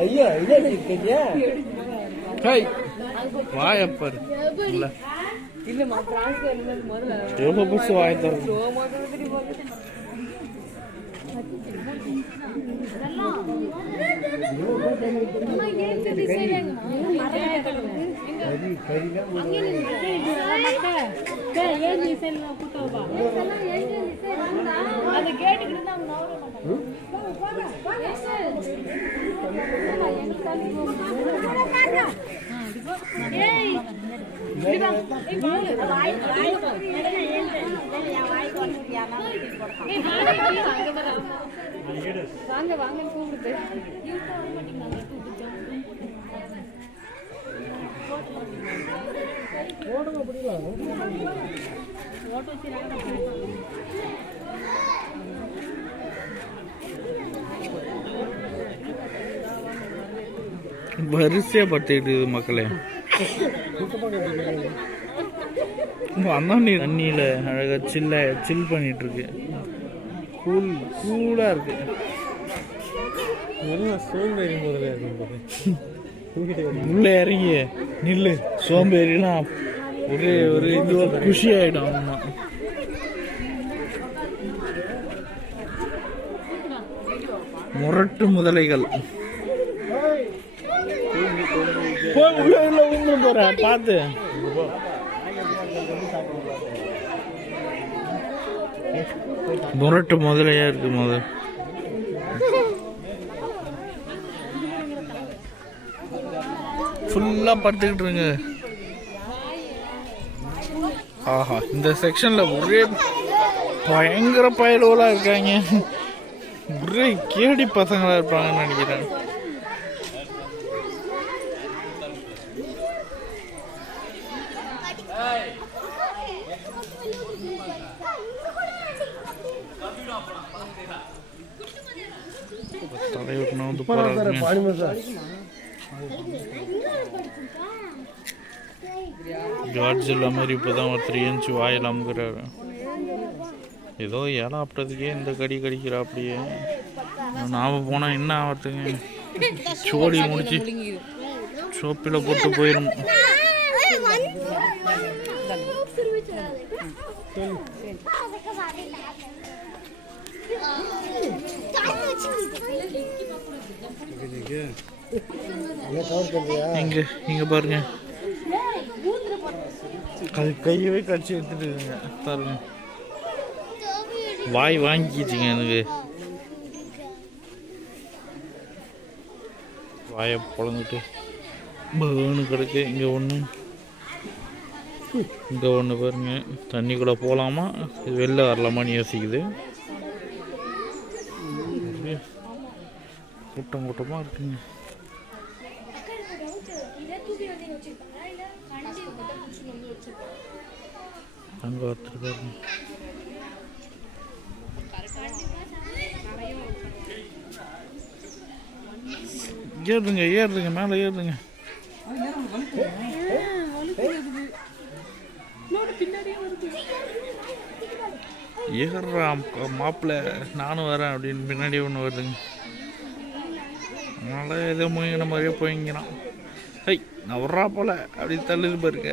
ஐயா வாயப்பர் இல்லம்மா எவ்வளோ புதுசு வாயத்தர் வாங்க வாங்க கூப்பிடுது வரிசையா படுத்திட்டு மக்களே அண்ணா தண்ணியில அழகா சில் பண்ணிட்டு இருக்கு. கூலா இருக்கு. உள்ள இறங்கி நில்லு சோம்பேறினா ஒரு இது குஷி ஆயிடும். ஆமா முரட்டு முதலைகள் உள்ள போற பார்த்து முரட்டு முதலையா இருக்கு. ஃபுல்லா படுத்துக்கிட்டு இருங்க. ஆஹா இந்த செக்ஷன்ல ஒரே பயங்கர பயலுவலா இருக்காங்க. ஒரே கேடி பசங்களா இருப்பாங்கன்னு நினைக்கிறேன். தலைவர்னா வந்து காட்ஜில்லா மாதிரி இப்போதான் ஒருத்தர் ஏஞ்சி வாயில் அமுக்குறாரு. ஏதோ இலை அப்படியே இந்த கடி கடிக்கிறா. அப்படியே நாம போனா என்ன ஆகிறதுங்க? சோடி முடிச்சு சோப்பில போட்டு போயிடும். இங்க பாருங்க, அது கையவே கடிச்சு எடுத்துட்டு பாருங்க. வாய் வாங்கிக்கிச்சுங்க எனக்கு. வாயை பொழந்துட்டு பேனு கிடக்கு. இங்கே ஒன்று பாருங்க. தண்ணிக்குள்ளே போகலாமா வெளில வரலாமான்னு யோசிக்குது. கூட்டமாக இருக்குங்க. அங்கே ஒருத்தர் பாருங்க. ஏறுதுங்க மேலே ஏறுதுங்க. ஏறுறா மாப்பிள்ள நானும் வரேன் அப்படின்னு பின்னாடி ஒன்று வருதுங்க. அதனால ஏதோ முயங்கின மாதிரியே போய்ங்கிறான். நான் வர்றா போல அப்படி தள்ளுது பாருங்க.